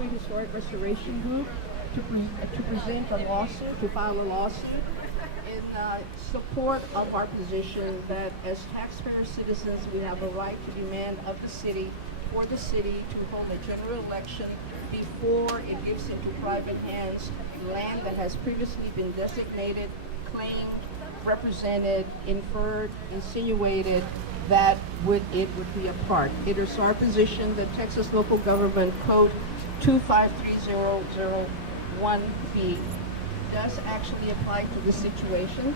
Street Historic Restoration Group to present a lawsuit, to file a lawsuit in support of our position that as taxpayer citizens we have a right to demand of the city, for the city to hold a general election before it gives into private hands land that has previously been designated, claimed, represented, inferred, insinuated that it would be a park. It is our position that Texas Local Government Code 253001B does actually apply to this situation,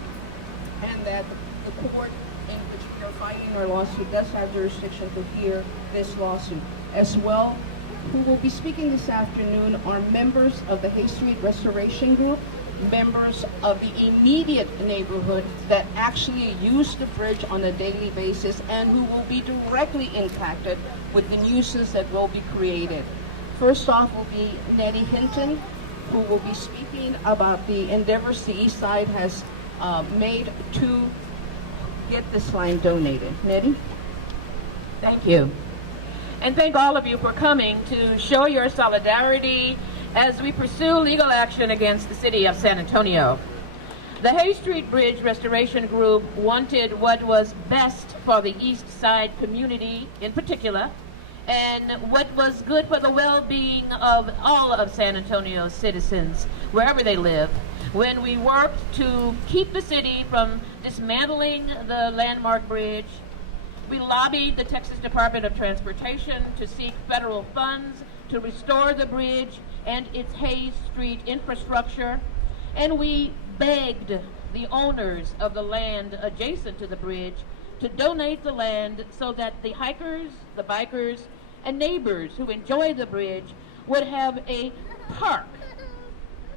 and that the court in which we are filing our lawsuit does have jurisdiction to hear this lawsuit. As well, who will be speaking this afternoon are members of the Hay Street Restoration Group, members of the immediate neighborhood that actually use the bridge on a daily basis and who will be directly impacted with the nuisance that will be created. First off will be Nettie Hinton, who will be speaking about the endeavors the East Side has made to get this line donated. Nettie? Thank you. And thank all of you for coming to show your solidarity as we pursue legal action against the city of San Antonio. The Hay Street Bridge Restoration Group wanted what was best for the East Side community in particular, and what was good for the well-being of all of San Antonio's citizens, wherever they live, when we worked to keep the city from dismantling the landmark bridge. We lobbied the Texas Department of Transportation to seek federal funds to restore the bridge and its Hay Street infrastructure, and we begged the owners of the land adjacent to the bridge to donate the land so that the hikers, the bikers, and neighbors who enjoy the bridge would have a park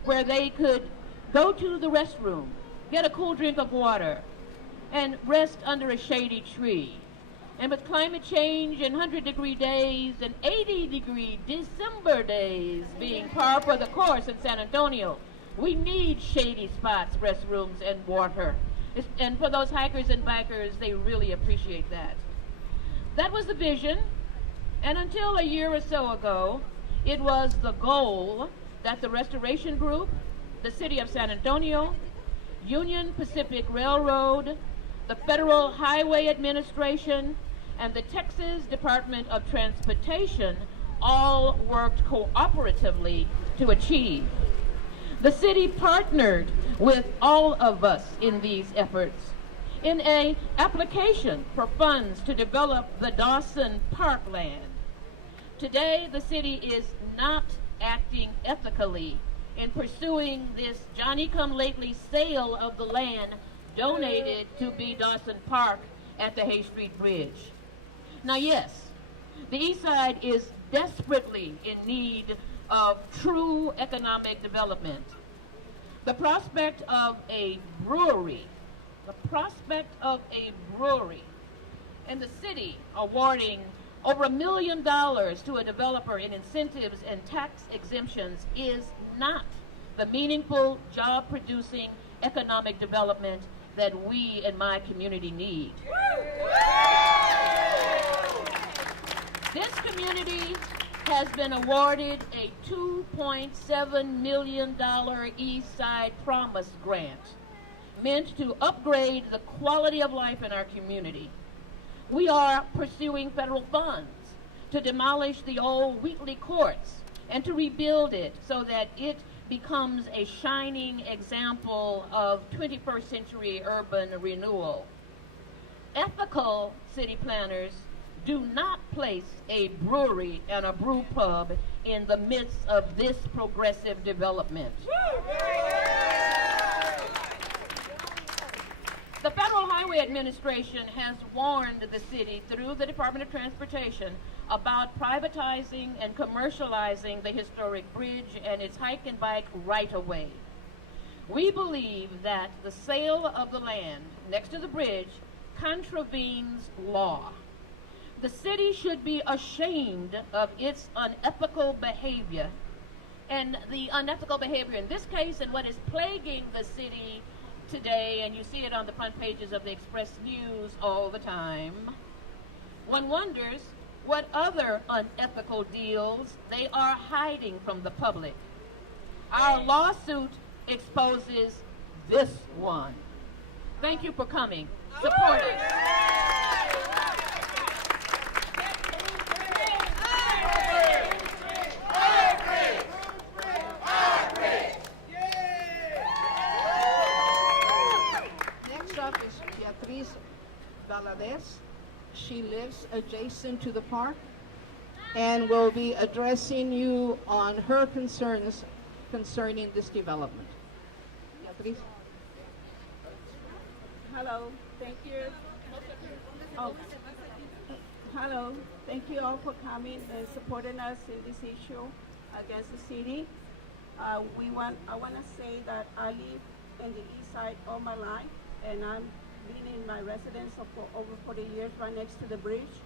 where they could go to the restroom, get a cool drink of water, and rest under a shady tree. And with climate change and 100-degree days and 80-degree December days being par for the course in San Antonio, we need shady spots, restrooms, and water. And for those hikers and bikers, they really appreciate that. That was the vision, and until a year or so ago, it was the goal that the Restoration Group, the City of San Antonio, Union Pacific Railroad, the Federal Highway Administration, and the Texas Department of Transportation all worked cooperatively to achieve. The city partnered with all of us in these efforts in an application for funds to develop the Dawson Parkland. Today, the city is not acting ethically in pursuing this Johnny-come-lately sale of the land donated to be Dawson Park at the Hay Street Bridge. Now, yes, the East Side is desperately in need of true economic development. The prospect of a brewery, and the city awarding over $1 million to a developer in incentives and tax exemptions is not the meaningful, job-producing economic development that we in my community need. This community has been awarded a $2.7 million East Side Promise Grant meant to upgrade the quality of life in our community. We are pursuing federal funds to demolish the old Wheatley Courts and to rebuild it so that it becomes a shining example of 21st century urban renewal. Ethical city planners do not place a brewery and a brew pub in the midst of this progressive development. The Federal Highway Administration has warned the city through the Department of Transportation about privatizing and commercializing the historic bridge and its hike and bike right-of-way. We believe that the sale of the land next to the bridge contravenes law. The city should be ashamed of its unethical behavior, and the unethical behavior in this case and what is plaguing the city today, and you see it on the front pages of the Express News all the time. One wonders what other unethical deals they are hiding from the public. Our lawsuit exposes this one. Thank you for coming. Support us. Next up is Beatriz Valadez. She lives adjacent to the park and will be addressing you on her concerns concerning this development. Beatriz? Hello, thank you. Oh, hello, thank you all for coming and supporting us in this issue against the city. I want to say that I live in the east side all my life, and I'm been in my residence for over 40 years right next to the bridge.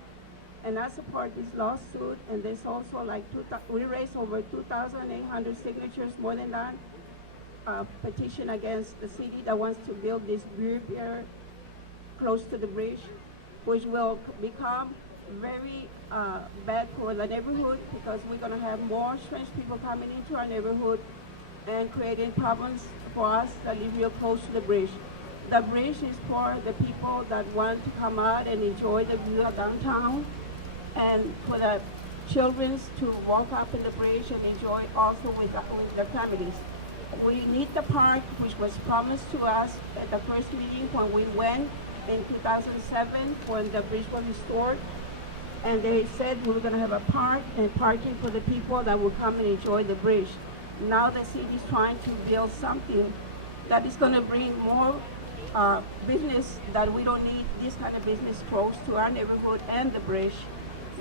And I support this lawsuit, and there's also like we raised over 2,800 signatures, more than that, petition against the city that wants to build this beer pier close to the bridge, which will become very bad for the neighborhood, because we're going to have more strange people coming into our neighborhood and creating problems for us that live real close to the bridge. The bridge is for the people that want to come out and enjoy the view of downtown, and for the children to walk up in the bridge and enjoy also with their families. We need the park, which was promised to us at the first meeting when we went in 2007 when the bridge was restored. And they said we were going to have a park and parking for the people that would come and enjoy the bridge. Now the city is trying to build something that is going to bring more business, that we don't need this kind of business close to our neighborhood and the bridge.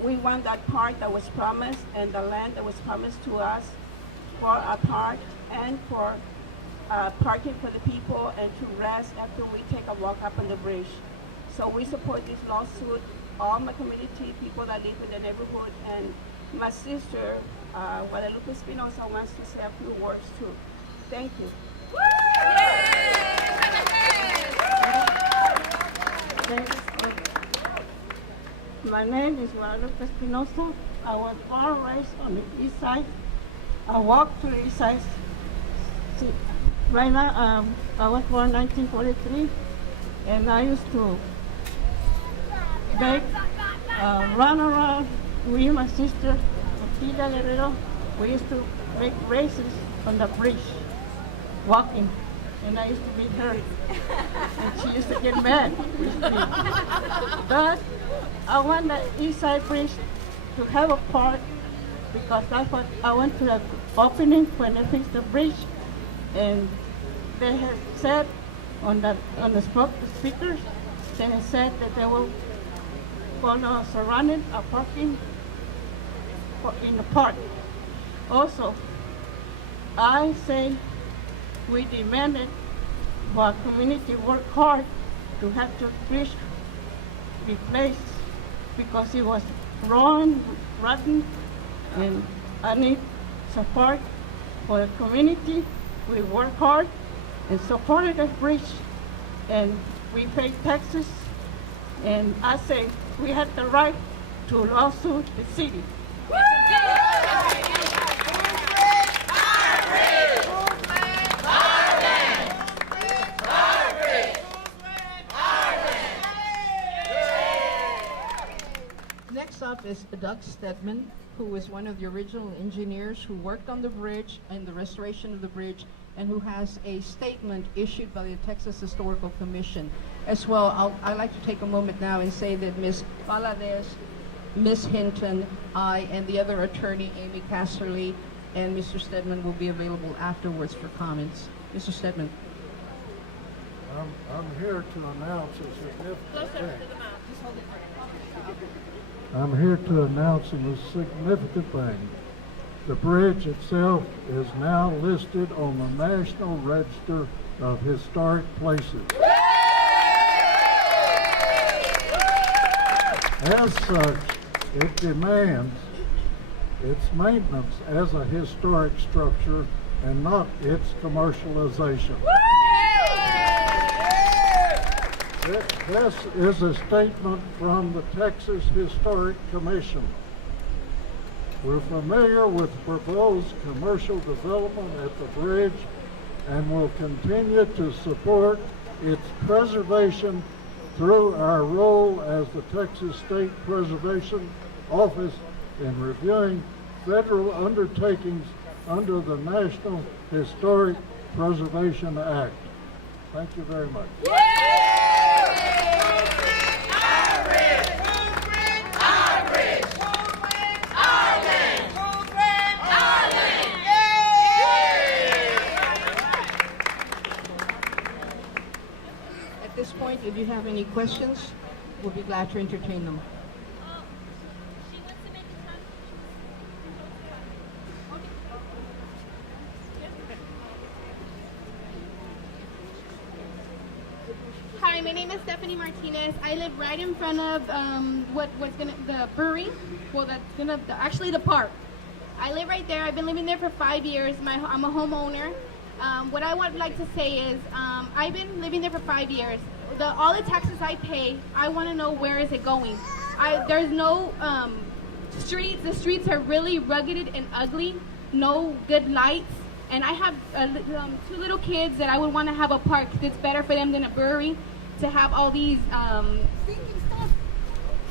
We want that park that was promised and the land that was promised to us for a park and for parking for the people and to rest after we take a walk up on the bridge. So we support this lawsuit, all my community, people that live in the neighborhood, and my sister, Guadalupe Espinosa, wants to say a few words too. Thank you. My name is Guadalupe Espinosa. I was born and raised on the east side. I walk to the east side. Right now, I was born in 1943, and I used to beg, run around with my sister, Tita Guerrero. We used to make races on the bridge, walking, and I used to beat her, and she used to get mad with me. But I want the East Side Bridge to have a park, because that's what I want to have opening when they fix the bridge. And they have said on the speakers, they have said that they will gonna surround a parking in the park. Also, I say we demanded for our community work hard to have the bridge replaced, because it was rotten, and I need support for the community. We work hard and supported the bridge, and we pay taxes, and I say we have the right to lawsuit the city. Next up is Doug Stedman, who is one of the original engineers who worked on the bridge and the restoration of the bridge, and who has a statement issued by the Texas Historical Commission. As well, I'd like to take a moment now and say that Ms. Valadez, Ms. Hinton, I, and the other attorney, Amy Casterly, and Mr. Stedman will be available afterwards for comments. Mr. Stedman. I'm here to announce a significant thing. I'm here to announce a significant thing. The bridge itself is now listed on the National Register of Historic Places. As such, it demands its maintenance as a historic structure and not its commercialization. This is a statement from the Texas Historic Commission. We're familiar with proposed commercial development at the bridge and will continue to support its preservation through our role as the Texas State Preservation Office in reviewing federal undertakings under the National Historic Preservation Act. Thank you very much. At this point, if you have any questions, we'll be glad to entertain them. Hi, my name is Stephanie Martinez. I live right in front of the brewery. Well, that's actually the park. I live right there. I've been living there for 5 years. I'm a homeowner. What I would like to say is I've been living there for 5 years. All the taxes I pay, I want to know where is it going. There's no streets. The streets are really rugged and ugly. No good lights. And I have 2 little kids that I would want to have a park. It's better for them than a brewery to have all these stinking stuff.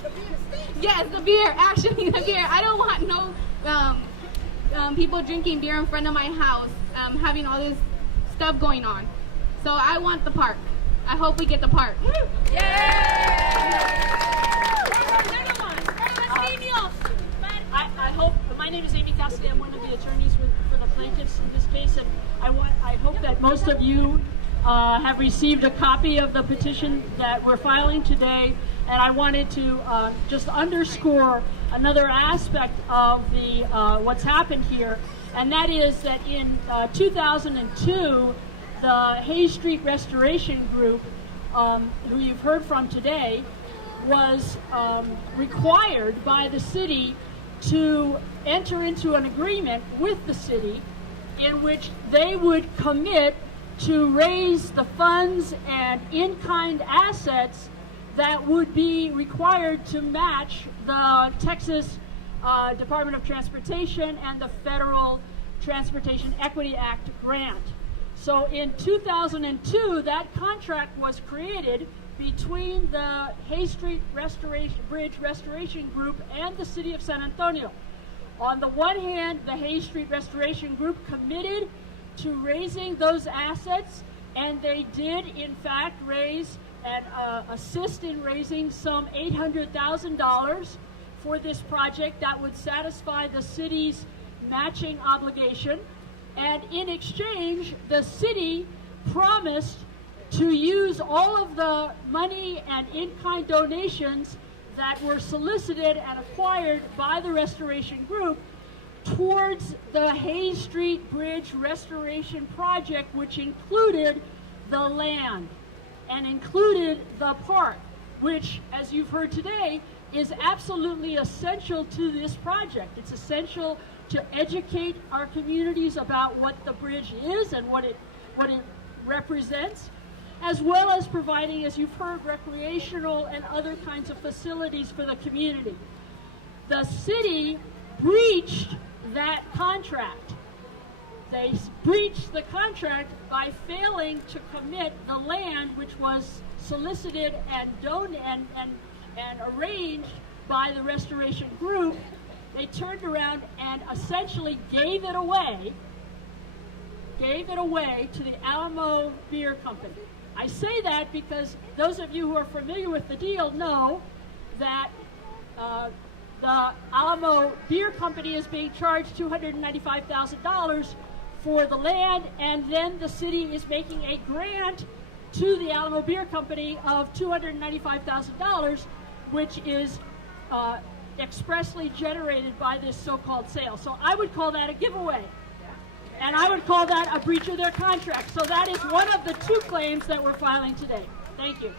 The beer stinks. Yes, the beer. Actually, the beer. I don't want no people drinking beer in front of my house, having all this stuff going on. So I want the park. I hope we get the park. I hope, my name is Amy Cassidy. I'm one of the attorneys for the plaintiffs in this case, and I hope that most of you have received a copy of the petition that we're filing today. And I wanted to just underscore another aspect of the what's happened here, and that is that in 2002, the Hayes Street Restoration Group, who you've heard from today, was required by the city to enter into an agreement with the city in which they would commit to raise the funds and in-kind assets that would be required to match the Texas Department of Transportation and the Federal Transportation Equity Act grant. So in 2002, that contract was created between the Hayes Street Bridge Restoration Group and the City of San Antonio. On the one hand, the Hayes Street Restoration Group committed to raising those assets, and they did in fact raise and assist in raising some $800,000 for this project that would satisfy the city's matching obligation. And in exchange, the city promised to use all of the money and in-kind donations that were solicited and acquired by the Restoration Group towards the Hayes Street Bridge Restoration Project, which included the land and included the park, which, as you've heard today, is absolutely essential to this project. It's essential to educate our communities about what the bridge is and what it represents, as well as providing, as you've heard, recreational and other kinds of facilities for the community. The city breached that contract. They breached the contract by failing to commit the land which was solicited and arranged by the Restoration Group. They turned around and essentially gave it away to the Alamo Beer Company. I say that because those of you who are familiar with the deal know that the Alamo Beer Company is being charged $295,000 for the land, and then the city is making a grant to the Alamo Beer Company of $295,000, which is expressly generated by this so-called sale. So I would call that a giveaway. And I would call that a breach of their contract. So that is one of the 2 claims that we're filing today. Thank you.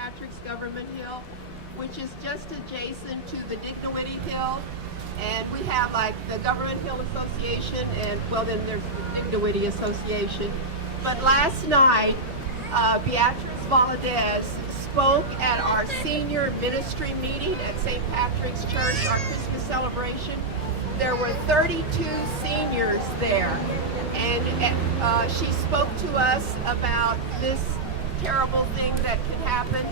Patrick's Government Hill, which is just adjacent to the Dignowity Hill. And we have like the Government Hill Association, and well, then there's the Dignowity Association. But last night, Beatrice Valadez spoke at our senior ministry meeting at St. Patrick's Church, our Christmas celebration. There were 32 seniors there, and she spoke to us about this terrible thing that can happen.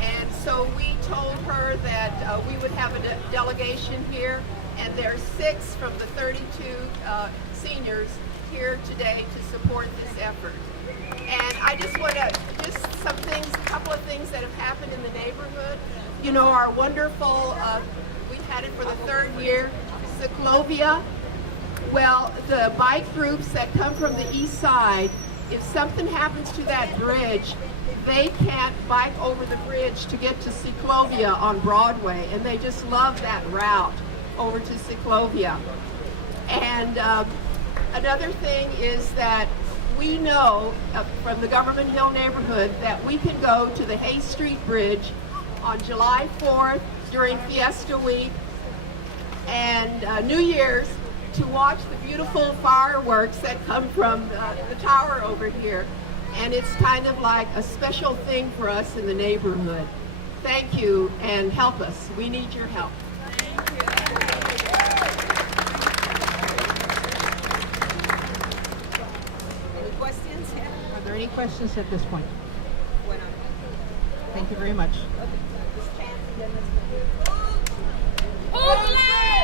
And so we told her that we would have a delegation here, and there's 6 from the 32 seniors here today to support this effort. And I just want to, a couple of things that have happened in the neighborhood. You know, our wonderful, we've had it for the 3rd year, Ciclovia. Well, the bike groups that come from the east side, if something happens to that bridge, they can't bike over the bridge to get to Ciclovia on Broadway, and they just love that route over to Ciclovia. And another thing is that we know from the Government Hill neighborhood that we can go to the Hay Street Bridge on July 4th during Fiesta Week and New Year's to watch the beautiful fireworks that come from the tower over here. And it's kind of like a special thing for us in the neighborhood. Thank you, and help us. We need your help. Any questions? Are there any questions at this point? Thank you very much. Ole!